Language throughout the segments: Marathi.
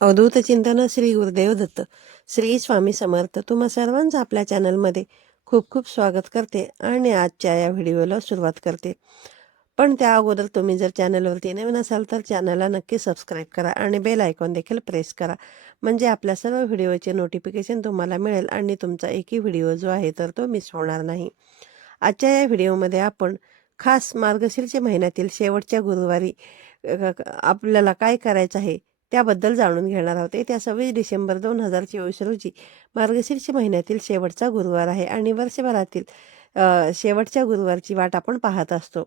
अवधूत चिंतन श्री गुरुदेव दत्त. श्री स्वामी समर्थ तुम्हा सर्वांचं आपल्या चॅनलमध्ये खूप खूप स्वागत करते आणि आजच्या या व्हिडिओला सुरुवात करते. पण त्या अगोदर तुम्ही जर चॅनलवरती नवीन असाल तर चॅनलला नक्की सबस्क्राईब करा आणि बेल आयकॉन देखील प्रेस करा. म्हणजे आपल्या सर्व व्हिडिओचे नोटिफिकेशन तुम्हाला मिळेल आणि तुमचा एकही व्हिडिओ जो आहे तर तो मिस होणार नाही. आजच्या या व्हिडिओमध्ये आपण खास मार्गशीर्ष महिन्यातील शेवटच्या गुरुवारी आपल्याला काय करायचं आहे? त्याबद्दल जाणून घेणार आहोत. येत्या सव्वीस डिसेंबर दोन हजार चोवीस रोजी मार्गशीर्ष महिन्यातील शेवटचा गुरुवार आहे आणि वर्षभरातील शेवटच्या गुरुवारची वाट आपण पाहत असतो.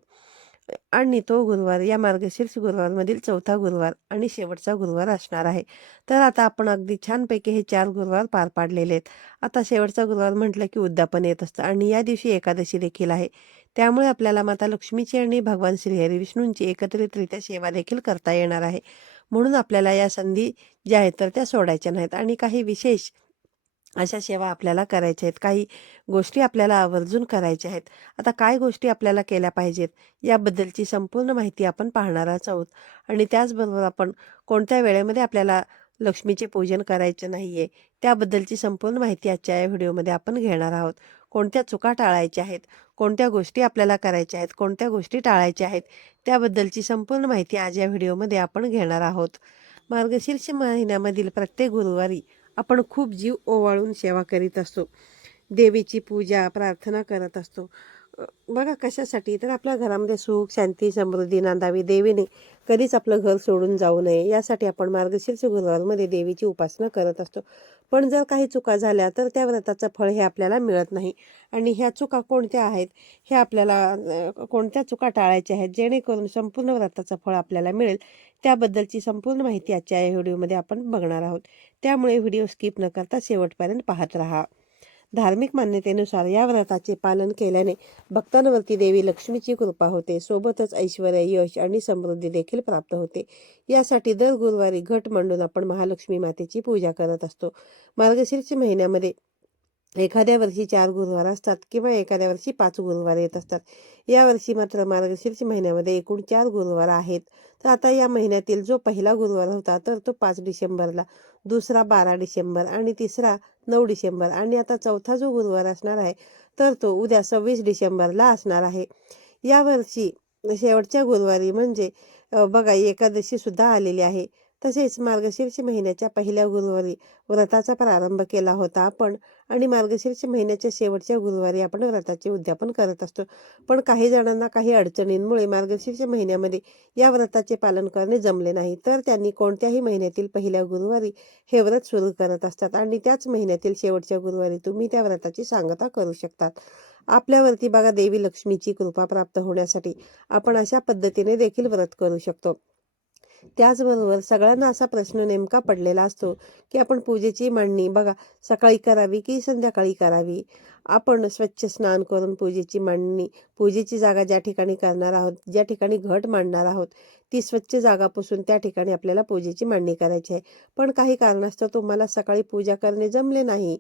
आणि तो गुरुवार या मार्गशीर्ष गुरुवारमधील चौथा गुरुवार आणि शेवटचा गुरुवार असणार आहे. तर आता आपण अगदी छानपैकी हे चार गुरुवार पार पाडलेले आहेत. आता शेवटचा गुरुवार म्हटलं की उद्यापन येत असतं आणि या दिवशी एकादशी देखील आहे. त्यामुळे आपल्याला माता लक्ष्मीची आणि भगवान श्रीहरी विष्णूंची एकत्रितरित्या सेवा देखील करता येणार आहे. म्हणून आपल्याला या संधी ज्या आहेत तर त्या सोडायच्या नाहीत. आणि काही विशेष अशा सेवा आपल्याला करायच्या आहेत. काही गोष्टी आपल्याला आवर्जून करायच्या आहेत. आता काय गोष्टी आपल्याला केल्या पाहिजेत याबद्दलची संपूर्ण माहिती आपण पाहणारच आहोत. आणि त्याचबरोबर आपण कोणत्या वेळेमध्ये आपल्याला लक्ष्मीचे पूजन करायचं नाही आहे त्याबद्दलची संपूर्ण माहिती आजच्या या व्हिडिओमध्ये आपण घेणार आहोत. कोणत्या चुका टाळायच्या आहेत कोणत्या गोष्टी आपल्याला करायच्या आहेत कोणत्या गोष्टी टाळायच्या आहेत त्याबद्दलची संपूर्ण माहिती आज या व्हिडिओमध्ये आपण घेणार आहोत. मार्गशीर्ष महिन्यामधील प्रत्येक गुरुवारी आपण खूप जीव ओवाळून सेवा करीत असतो. देवीची पूजा प्रार्थना करत असतो. बघा कशासाठी? तर आपल्या घरामध्ये सुख शांती समृद्धी नांदावी देवीने कधीच आपलं घर सोडून जाऊ नये. यासाठी आपण मार्गशीर्ष गुरुवारमध्ये देवीची उपासना करत असतो. पण जर काही चुका झाल्या तर त्या व्रताचं फळ हे आपल्याला मिळत नाही. आणि ह्या चुका कोणत्या आहेत? हे आपल्याला कोणत्या चुका टाळायच्या आहेत? जेणेकरून संपूर्ण व्रताचं फळ आपल्याला मिळेल. त्याबद्दलची संपूर्ण माहिती आजच्या या व्हिडिओमध्ये आपण बघणार आहोत. त्यामुळे व्हिडिओ स्किप न करता शेवटपर्यंत पाहत राहा. धार्मिक मान्यतेनुसार या व्रताचे पालन केल्याने भक्तांवरती देवी लक्ष्मीची कृपा होते. सोबतच ऐश्वर यश आणि समृद्धी देखील प्राप्त होते. यासाठी दर गुरुवारी घट मांडून आपण महालक्ष्मी मातेची पूजा करत असतो. मार्गशीर्ष महिन्यामध्ये एखाद्या वर्षी चार गुरुवार असतात किंवा एखाद्या वर्षी पाच गुरुवार येत असतात. या वर्षी मात्र मार्गशीर्ष महिन्यामध्ये एकूण चार गुरुवार आहेत. तर आता या महिन्यातील जो पहिला गुरुवार होता तर तो पाच डिसेंबरला दुसरा बारा डिसेंबर आणि तिसरा नऊ डिसेंबर आणि आता चौथा जो गुरुवार असणार आहे तर तो उद्या सव्वीस डिसेंबरला असणार आहे. यावर्षी शेवटच्या गुरुवारी म्हणजे बघा एकादशी सुद्धा आलेली आहे. तसेच मार्गशीर्ष महिन्याच्या पहिल्या गुरुवारी व्रताचा प्रारंभ केला होता आपण. आणि मार्गशीर्ष महिन्याच्या शेवटच्या गुरुवारी आपण व्रताचे उद्यापन करत असतो. पण काही जणांना काही अडचणींमुळे मार्गशीर्ष महिन्यामध्ये या व्रताचे पालन करणे जमले नाही. तर त्यांनी कोणत्याही महिन्यातील पहिल्या गुरुवारी हे व्रत सुरू करत असतात आणि त्याच महिन्यातील शेवटच्या गुरुवारी तुम्ही त्या व्रताची सांगता करू शकतात. आपल्यावरती बघा देवी लक्ष्मीची कृपा प्राप्त होण्यासाठी आपण अशा पद्धतीने देखील व्रत करू शकतो. त्याचबरोबर सगळ्यांना असा प्रश्न नेमका पडलेला असतो की आपण पूजेची मांडणी बघा सकाळी करावी की संध्याकाळी करावी? आपण स्वच्छ स्नान करून पूजेची मांडणी पूजेची जागा ज्या ठिकाणी करणार आहोत ज्या ठिकाणी घट मांडणार आहोत ती स्वच्छ जागा पुसून त्या ठिकाणी आपल्याला पूजेची मांडणी करायची आहे. पण काही कारणास्तव तुम्हाला सकाळी पूजा करणे जमले नाही.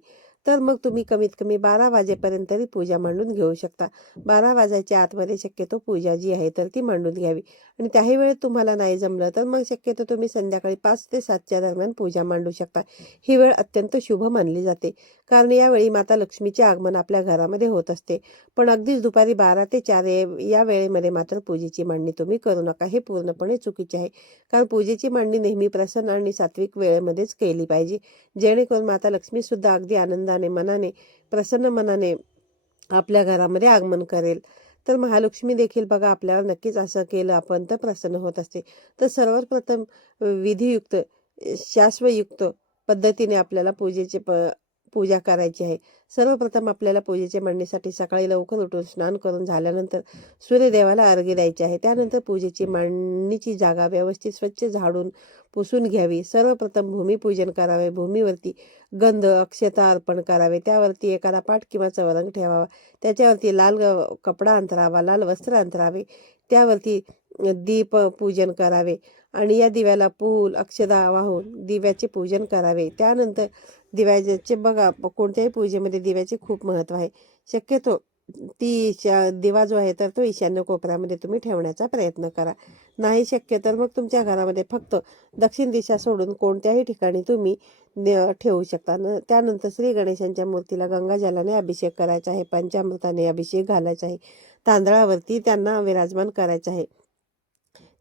तर मग तुम्ही कमीत कमी बारा वाजेपर्यंत तरी पूजा मांडून घेऊ शकता. बारा वाजायच्या आतमध्ये शक्यतो पूजा जी आहे तर ती मांडून घ्यावी. आणि त्याही वेळेत तुम्हाला नाही जमलं तर मग शक्यतो तुम्ही संध्याकाळी पाच ते सातच्या दरम्यान पूजा मांडू शकता. ही वेळ अत्यंत शुभ मानली जाते. कारण यावेळी माता लक्ष्मीचे आगमन आपल्या घरामध्ये होत असते. पण अगदीच दुपारी बारा ते चार या वेळेमध्ये मात्र पूजेची मांडणी तुम्ही करू नका. हे पूर्णपणे चुकीचे आहे. कारण पूजेची मांडणी नेहमी प्रसन्न आणि सात्विक वेळेमध्येच केली पाहिजे. जेणेकरून माता लक्ष्मी सुद्धा अगदी आनंदाने मनाने प्रसन्न मनाने आपल्या घरामध्ये आगमन करेल. तर महालक्ष्मी देखील बघा आपल्यावर नक्कीच असं केलं आपण तर प्रसन्न होत असते. तर सर्वात प्रथम विधियुक्त शाश्वयुक्त पद्धतीने आपल्याला पूजेचे प पूजा करायची आहे. सर्वप्रथम आपल्याला पूजेच्या मांडणीसाठी सकाळी लवकर उठून स्नान करून झाल्यानंतर सूर्यदेवाला अर्घ्य द्यायचे आहे. त्यानंतर पूजेची मांडणीची जागा व्यवस्थित स्वच्छ झाडून पुसून घ्यावी. सर्वप्रथम भूमिपूजन करावे. भूमीवरती गंध अक्षता अर्पण करावे. त्यावरती एखादा पाठ किंवा चवरंग ठेवावा. त्याच्यावरती लाल कपडा अंतरावा लाल वस्त्र अंतरावे. त्यावरती दीप पूजन करावे. आणि या दिव्याला पूल अक्षदा वाहून दिव्याचे पूजन करावे. त्यानंतर दिव्याचे बघा कोणत्याही पूजेमध्ये दिव्याचे खूप महत्त्व आहे. शक्यतो ती ईशा दिवा जो आहे तर तो ईशान्य कोपऱ्यामध्ये तुम्ही ठेवण्याचा प्रयत्न करा. नाही शक्य तर मग तुमच्या घरामध्ये फक्त दक्षिण दिशा सोडून कोणत्याही ठिकाणी तुम्ही न- ठेवू शकता. न त्यानंतर श्री गणेशांच्या मूर्तीला गंगाजलाने अभिषेक करायचा आहे पंचामृताने अभिषेक घालायचा आहे तांदळावरती त्यांना विराजमान करायचं आहे.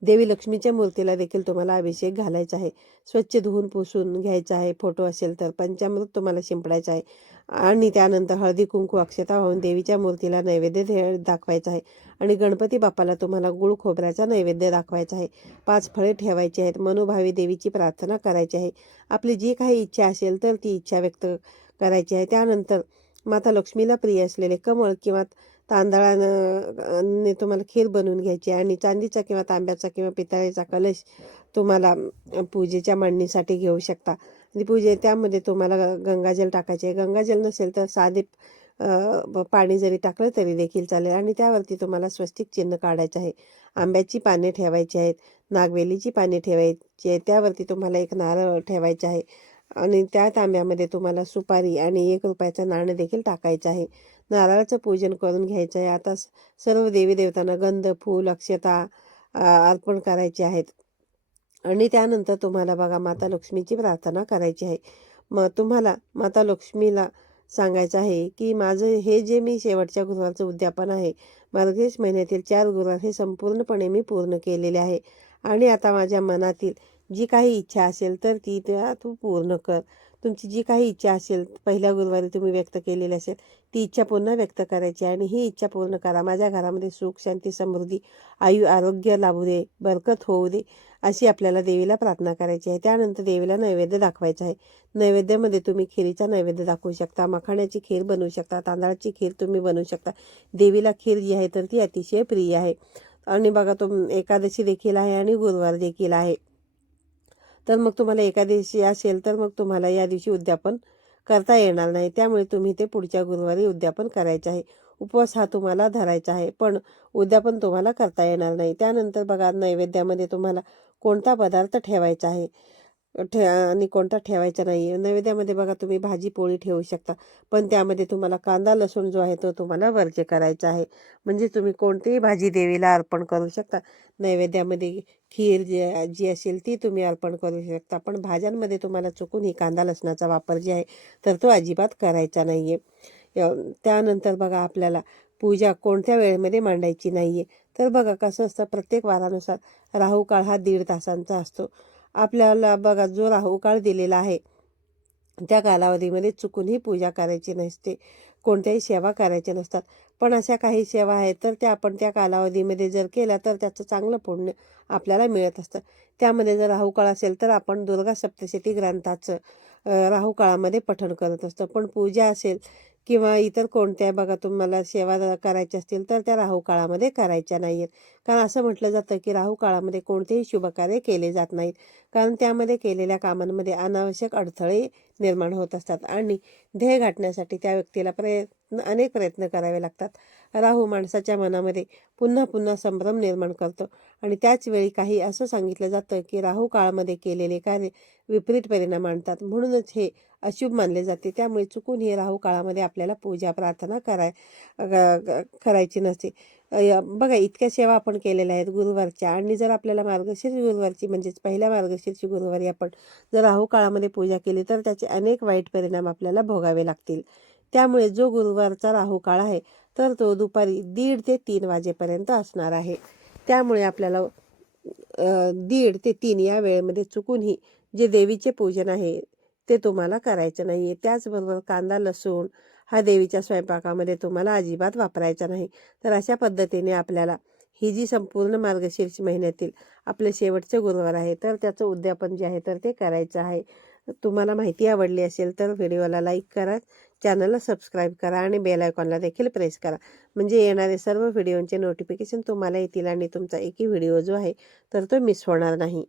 देवी लक्ष्मीच्या मूर्तीला देखील तुम्हाला अभिषेक घालायचा आहे. स्वच्छ धुवून पुसून घ्यायचा आहे. फोटो असेल तर पंचामृत तुम्हाला शिंपडायचं आहे. आणि त्यानंतर हळदी कुंकू अक्षता वाहून देवीच्या मूर्तीला नैवेद्य दाखवायचा आहे. आणि गणपती बाप्पाला तुम्हाला गुळ खोबऱ्याचा नैवेद्य दाखवायचा आहे. पाच फळे ठेवायची आहेत. मनोभावी देवीची प्रार्थना करायची आहे. आपली जी काही इच्छा असेल तर ती इच्छा व्यक्त करायची आहे. त्यानंतर माता लक्ष्मीला प्रिय असलेले कमळ किंवा तांदळानं ने तुम्हाला खीर बनवून घ्यायची आहे आणि चांदीचा किंवा तांब्याचा किंवा पितळेचा कलश तुम्हाला पूजेच्या मांडणीसाठी घेऊ शकता. आणि पूजे त्यामध्ये तुम्हाला गंगाजल टाकायचे. गंगाजल नसेल तर साधे पाणी जरी टाकलं तरी देखील चालेल. आणि त्यावरती तुम्हाला स्वस्तिक चिन्ह काढायचं आहे. आंब्याची पाने ठेवायची आहेत. नागवेलीची पाने ठेवायची आहे त्यावरती तुम्हाला एक नारळ ठेवायचा आहे. आणि त्या तांब्यामध्ये तुम्हाला सुपारी आणि एक रुपयाचं नाणं देखील टाकायचं आहे. नारळाचं पूजन करून घ्यायचं आहे. आता स- सर्व देवी देवतांना गंध फूल अक्षता अर्पण करायचे आहेत. आणि त्यानंतर तुम्हाला बघा माता लक्ष्मीची प्रार्थना करायची आहे. मग तुम्हाला माता लक्ष्मीला सांगायचं आहे की माझं हे जे मी शेवटच्या गुरुवारचं उद्यापन आहे मार्गेश महिन्यातील चार गुरुवार हे संपूर्णपणे मी पूर्ण केलेले आहे. आणि आता माझ्या मनातील जी काही इच्छा असेल तर ती त्या तू पूर्ण कर. तुमची जी काही इच्छा असेल पहिल्या गुरुवारी तुम्ही व्यक्त केलेली असेल ती इच्छा पुन्हा व्यक्त करायची आहे आणि ही इच्छा पूर्ण करा. माझ्या घरामध्ये सुख शांती समृद्धी आयु आरोग्य लाभू दे बरकत होऊ दे अशी आपल्याला देवीला प्रार्थना करायची आहे. त्यानंतर देवीला नैवेद्य दाखवायचा आहे. नैवेद्यामध्ये तुम्ही खीरीचा नैवेद्य दाखवू शकता मखाण्याची खीर बनवू शकता तांदळाची खीर तुम्ही बनवू शकता. देवीला खीर जी आहे तर ती अतिशय प्रिय आहे. आणि बघा तुम एकादशी देखील आहे आणि गुरुवार देखील आहे. तर मग तुम्हाला एका दिवशी असेल तर मग तुम्हाला या दिवशी उद्यापन करता येणार नाही. त्यामुळे तुम्ही ते पुढच्या गुरुवारी उद्यापन करायचे आहे. उपवास हा तुम्हाला धरायचा आहे पण उद्यापन तुम्हाला करता येणार नाही. त्यानंतर बघा नैवेद्यामध्ये तुम्हाला कोणता पदार्थ ठेवायचा आहे? ठे आणि कोणता ठेवायचा नाही? आहे नैवेद्यामध्ये बघा तुम्ही भाजी पोळी ठेवू शकता पण त्यामध्ये तुम्हाला कांदा लसूण जो आहे तो तुम्हाला वर्ज्य करायचा आहे. म्हणजे तुम्ही कोणतीही भाजी देवीला अर्पण करू शकता. नैवेद्यामध्ये खीर जी जी असेल ती तुम्ही अर्पण करू शकता. पण भाज्यांमध्ये तुम्हाला चुकून ही कांदा लसणाचा वापर जे आहे तर तो अजिबात करायचा नाही आहे त्यानंतर बघा आपल्याला पूजा कोणत्या वेळेमध्ये मांडायची नाही आहे तर बघा कसं असतं प्रत्येक वारानुसार राहू काळ हा दीड तासांचा असतो. आपल्याला बघा जो राहू काळ दिलेला आहे त्या कालावधीमध्ये चुकूनही पूजा करायची नसते. कोणत्याही सेवा करायच्या नसतात. पण अशा काही सेवा आहेत तर त्या आपण त्या कालावधीमध्ये जर केल्या तर त्याचं चांगलं पुण्य आपल्याला मिळत असतं. त्यामध्ये जर राहू काळ असेल तर आपण दुर्गा सप्तशती ग्रंथाचं राहू काळामध्ये पठण करत असतो. पण पूजा असेल किंवा इतर कोणत्या बघा तुम्हाला सेवा करायच्या असतील तर त्या राहू काळामध्ये करायच्या नाही आहेत कारण असं म्हटलं जातं की राहू काळामध्ये कोणतेही शुभकार्य केले जात नाहीत. कारण त्यामध्ये केलेल्या कामांमध्ये अनावश्यक अडथळे निर्माण होत असतात आणि ध्येय गाठण्यासाठी त्या व्यक्तीला प्रयत्न अनेक प्रयत्न करावे लागतात. राहू माणसाच्या मनामध्ये पुन्हा पुन्हा संभ्रम निर्माण करतो आणि त्याच वेळी काही असं सांगितलं जातं की राहू काळामध्ये केलेले कार्य विपरीत परिणाम आणतात. म्हणूनच हे अशुभ मानले जाते. त्यामुळे चुकून हे राहू काळामध्ये आपल्याला पूजा प्रार्थना कराय ग- करायची नसते. बघा इतक्या सेवा आपण केलेल्या आहेत गुरुवारच्या आणि जर आपल्याला मार्गशीर्ष गुरुवारची म्हणजेच पहिल्या मार्गशीर्ष गुरुवारी आपण जर राहू काळामध्ये पूजा केली तर त्याचे अनेक वाईट परिणाम आपल्याला भोगावे लागतील. त्यामुळे जो गुरुवारचा राहू काळ आहे तर तो दुपारी दीड ते तीन वाजेपर्यंत असणार आहे. त्यामुळे आपल्याला दीड ते तीन या वेळेमध्ये चुकूनही जे देवीचे पूजन आहे ते तुम्हाला करायचं नाही आहे त्याचबरोबर कांदा लसूण हा देवीच्या स्वयंपाकामध्ये तुम्हाला अजिबात वापरायचा नाही. तर अशा पद्धतीने आपल्याला ही जी संपूर्ण मार्गशीर्ष महिन्यातील आपले शेवटचे गुरुवार आहे तर त्याचं उद्यापन जे आहे तर ते करायचं आहे. तुम्हाला माहिती आवडली असेल तर व्हिडिओला लाईक करा चॅनलला सबस्क्राईब करा आणि बेल आयकॉनला देखील प्रेस करा. म्हणजे येणारे सर्व व्हिडिओंचे नोटिफिकेशन तुम्हाला येतील आणि तुमचा एकही व्हिडिओ जो आहे तर तो मिस होणार नाही.